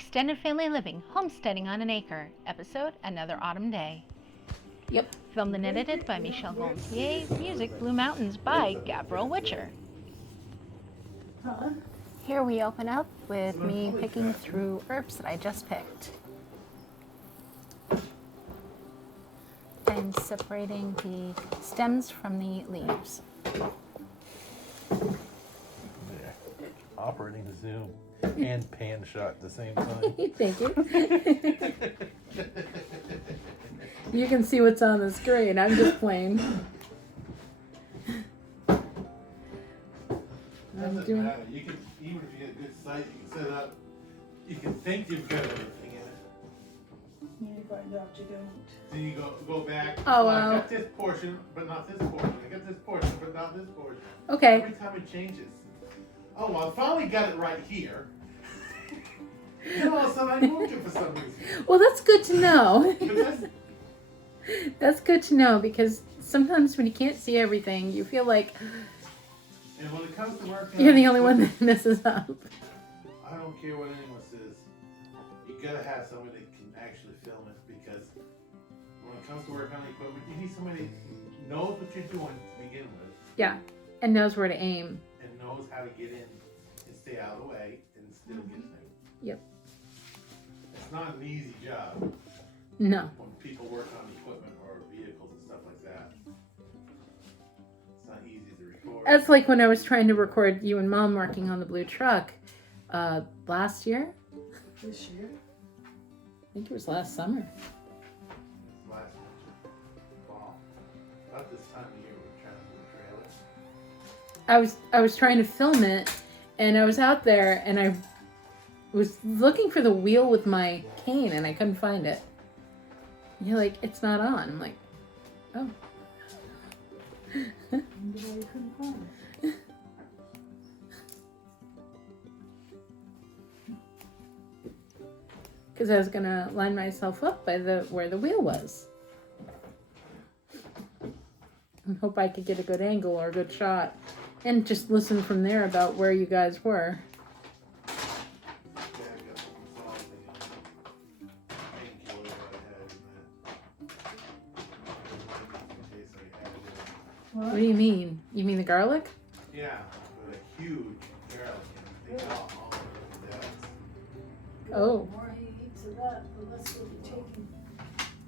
Extended Family Living, Homesteading on an Acre, episode Another Autumn Day. Yep. Filmed and edited by Michelle Gontier, music Blue Mountains by Gabriel Witcher. Here we open up with me picking through herbs that I just picked. I'm separating the stems from the leaves. Operating Zoom and pan shot at the same time. Thank you. You can see what's on the screen. I'm just playing. Doesn't matter. You can, even if you get a good site, you can set up. You can think you've got everything in it. You find out you don't. Then you go back. Oh, well, I wow. got this portion, but not this portion. I got this portion, but not this portion. Okay. Every time it changes. Oh, well, I finally got it right here. Then all of a sudden I moved it for some reason. Well, that's good to know. But that's, That's good to know because sometimes when you can't see everything, you feel like and when it comes to working, you're the only one that messes up. I don't care what anyone says. You gotta have somebody that can actually film it because when it comes to work on the equipment, you need somebody who knows what you're doing to begin with Yeah, and knows where to aim. and knows how to get in and stay out of the way and still get things. Yep. It's not an easy job No. when people work on equipment or vehicles and stuff like that. It's not easy to record. That's like when I was trying to record you and Mom working on the blue truck last year. This year? I think it was last summer. Last winter, fall. About this time of year we're trying to do trailers. I was trying to film it, and I was out there, and I was looking for the wheel with my cane, and I couldn't find it. You're like, it's not on. I'm like, oh. Wonder why you couldn't find it. Because I was gonna line myself up by where the wheel was. And hope I could get a good angle or a good shot, and just listen from there about where you guys were. Yeah, I got some solid painkiller that I had in case I had it. What do you mean? You mean the garlic? Yeah, with a huge garlic in it. They got all over the desk. Oh. The more he eats of that, the less he'll be taking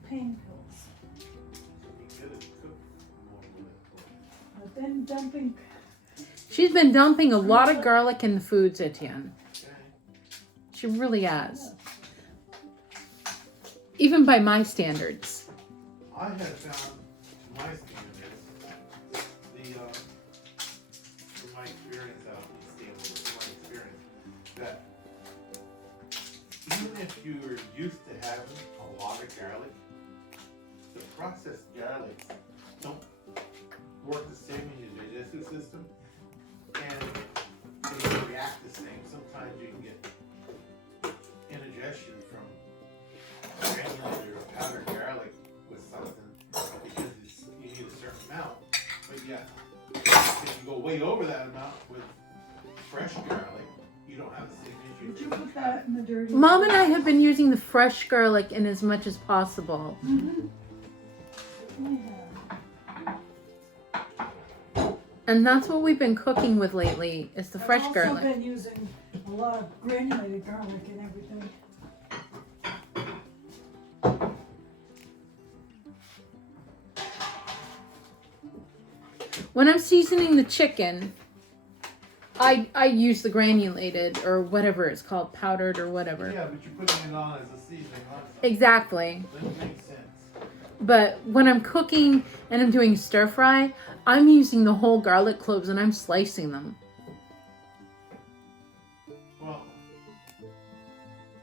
pain pills. He could have cooked more with it. But then dumping, She's been dumping a lot of garlic in the foods, Etienne. Okay. She really has. Even by my standards. I had found, to my standards, from my experience out in the from my experience, that even if you were used to having a lot of garlic, the processed garlics don't work the same in your digestive system, and they don't react the same. Sometimes you can get indigestion from granulated or powdered garlic with something because you need a certain amount. But yeah, if you go way over that amount with fresh garlic, you don't have the same issue. did you put that in the dirty? Mom and I have been using the fresh garlic in as much as possible. Mm-hmm. Certainly have. And that's what we've been cooking with lately, is the fresh I've garlic. also been using a lot of granulated garlic and everything. When I'm seasoning the chicken, I use the granulated or whatever it's called, powdered or whatever. Yeah, but you're putting it on as a seasoning on something. Exactly. That makes sense. But when I'm cooking and I'm doing stir fry, I'm using the whole garlic cloves and I'm slicing them. Well,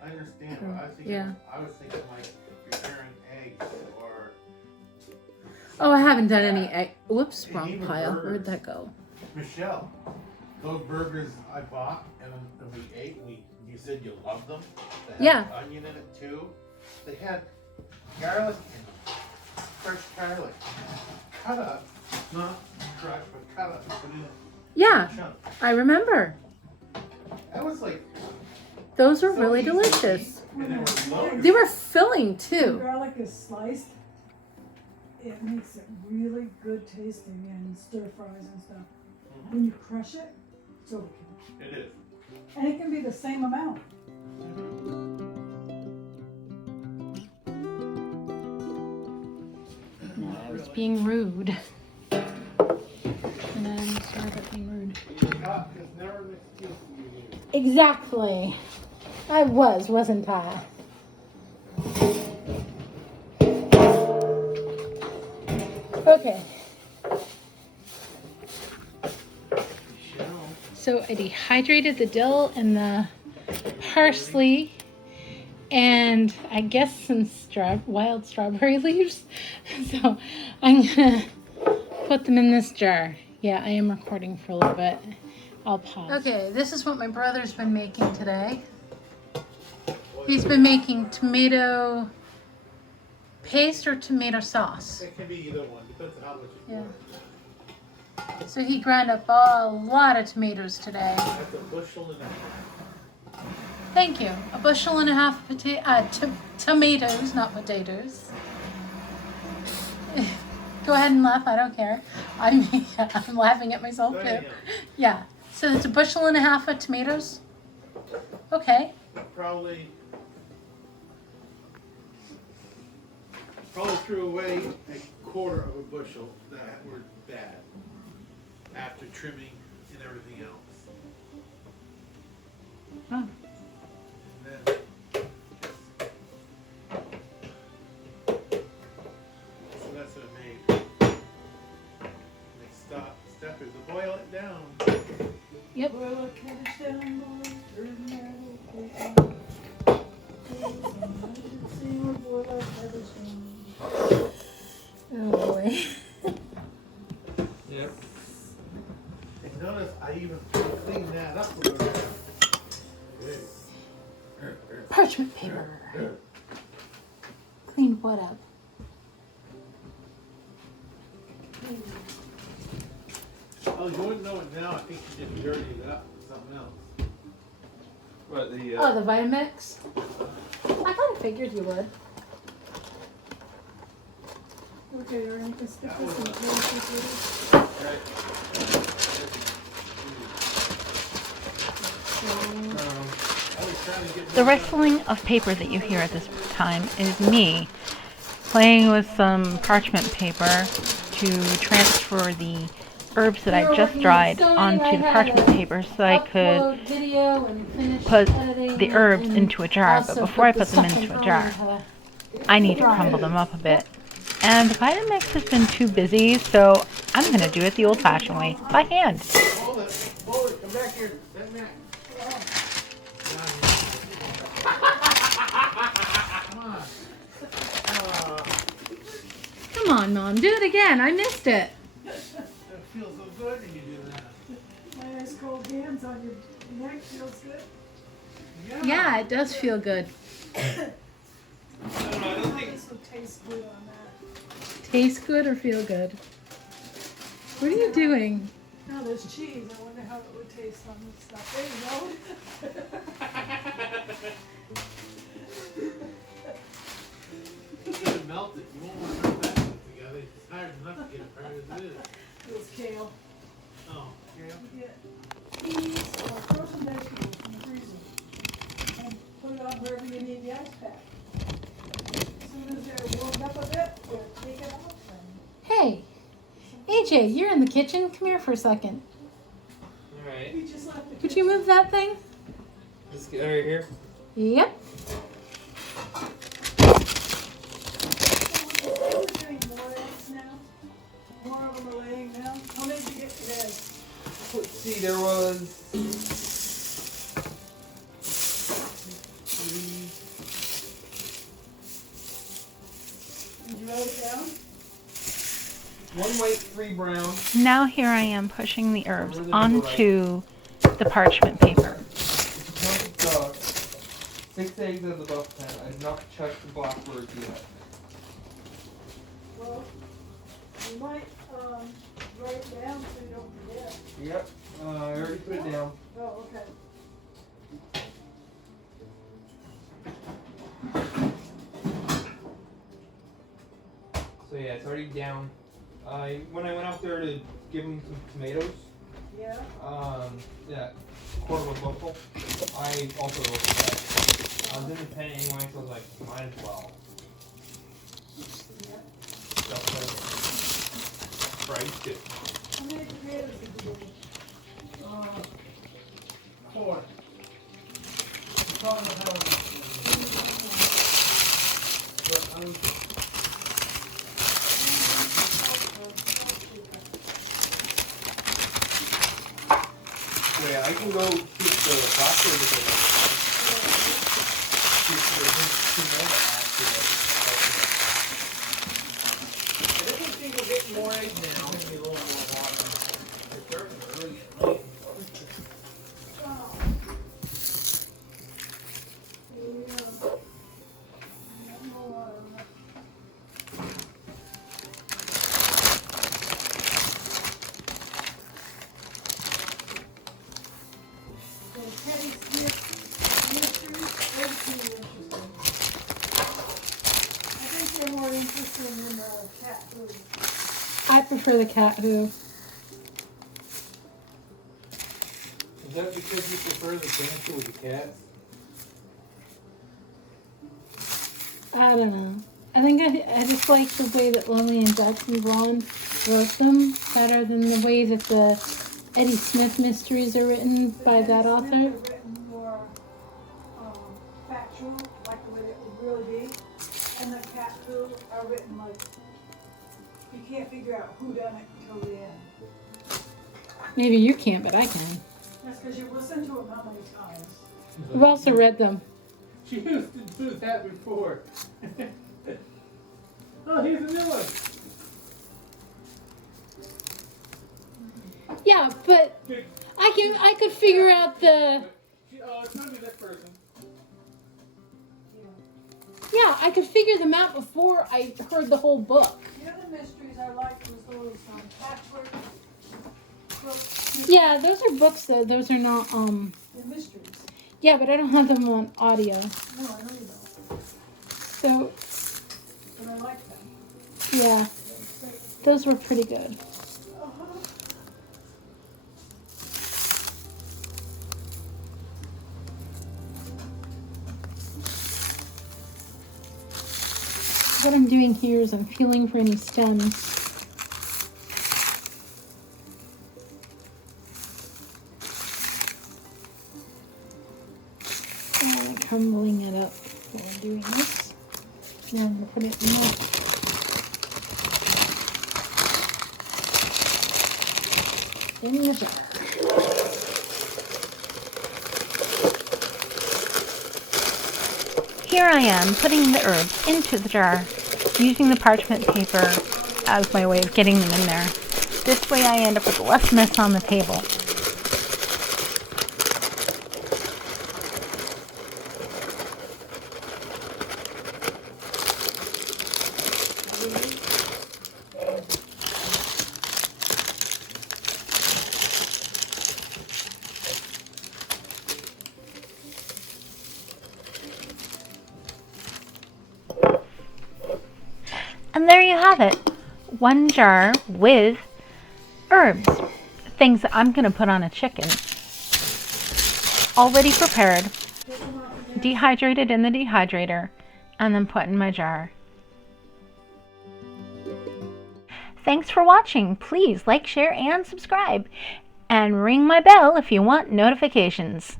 I understand, but Yeah. I was thinking like preparing eggs or. Oh, I haven't done any egg. Whoops, And wrong even pile. burgers. Where'd that go? Michelle, those burgers I bought and we ate, you said you loved them. They had Yeah. onion in it too. They had garlic in them, fresh garlic, cut up, not crushed, but cut up and put it in Yeah, chunks. I remember. That was like Those are really delicious. And then with loaded, They were filling When too. garlic is sliced, it makes it really good tasting in stir fries and stuff. When you crush it, it's overkill. it is. And it can be the same amount. No, I was being rude. And I'm sorry about being rude. Exactly. I was, wasn't I? Okay. So I dehydrated the dill and the parsley and I guess some wild strawberry leaves. So I'm gonna put them in this jar. Yeah, I am recording for a little bit. I'll pause. Okay, this is what my brother's been making today. He's been making tomato paste or tomato sauce. It can be either one, depends on how much you pour. So he ground up a lot of tomatoes today. That's a bushel and a half. Thank you. A bushel and a half of tomatoes, not potatoes. Go ahead and laugh. I don't care. I'm laughing at myself too. Yeah. So it's a bushel and a half of tomatoes. Okay. Probably threw away a quarter of a bushel that were bad after trimming and everything else. Oh. And then so that's what it made. Next step is to boil it down. Yep. Boil a cabbage down, boys. Turn that over. Boil a cabbage down. Oh boy. Yep. And notice I even cleaned that up a little bit. Parchment paper. Clean what up? Oh, you wouldn't know it now. I think you just dirtied it up with something else. What the? Oh, the Vitamix? I kind of figured you would. Okay, you're going to stick this in the The rustling of paper that you hear at this time is me playing with some parchment paper to transfer the herbs that I just dried onto the parchment paper so I could put the herbs into a jar. But before I put them into a jar, I need to crumble them up a bit. And the Vitamix has been too busy, so I'm going to do it the old-fashioned way, by hand. Hold it, come back here. Come back. Come on, Mom. Do it again. I missed it. That feels so good when you do that. My ice cold hands on your neck feels good. Yeah, it does feel good. I don't think This will taste good on that. Taste good or feel good? What are you doing? Now there's cheese. I wonder how it would taste on this stuff. There you go. it's gonna melt it. You won't want to melt that together. It's hard enough to get it hard as it is. Feels kale. Oh, yeah. You get peas or frozen vegetables from the freezer and put it on wherever you need the ice pack. As soon as they're warmed up a bit, you take it out. Hey, AJ, you're in the kitchen. Come here for a second. Alright. You just left the Could you move that thing? Just get right here. Yep. We're getting more eggs now. More of them are laying now. How many did you get today? Let's see, there was 3. Did you write it down? 1 white, 3 brown. Now here I am pushing the herbs onto the parchment paper. Count the 6 eggs out of the buff pan. I did not check the blackbirds yet. Well, you might write it down so you don't forget. Yep. I already put it down. Oh, okay. So yeah, it's already down. When I went out there to give him some tomatoes, Yeah. yeah, quarter of a bushel, I also looked at that. I was in the pen anyway, so I was like, might as well. Yeah. So priced it. How many tomatoes did you do? 4. Probably how yeah, I can go shoot the doctor today. I think we'll get more eggs now. Maybe a little more water. It's starting to really get late. More interesting than the cat food. I prefer the cat who. Is that because you prefer the cancer with the cats? I don't know. I think I just like the way that Lily and Jackson Vaughn wrote them better than the way that the Eddie Smith mysteries are written by that author. They're written more factual, like the way it would really be. And the cat food are written like you can't figure out who done it until the end. Maybe you can't, but I can. That's because you've listened to them how many times? I've also read them. She used to do that before. Oh, here's a new one. Yeah, but I could figure out the. Oh, it's gonna be this person. Yeah, I could figure them out before I heard the whole book. The other mysteries I liked was those patchwork books. Yeah, those are books though. Those are not The mysteries. Yeah, but I don't have them on audio. No, I know you don't. So But I like them. yeah, those were pretty good. What I'm doing here is I'm feeling for any stems. And I'm crumbling it up while doing this. Now I'm going to put it in the jar. Here I am putting the herbs into the jar, using the parchment paper as my way of getting them in there. This way I end up with less mess on the table. And there you have it. One jar with herbs. Things that I'm going to put on a chicken. Already prepared. Dehydrated in the dehydrator. And then put in my jar. Thanks for watching. Please like, share, and subscribe. And ring my bell if you want notifications.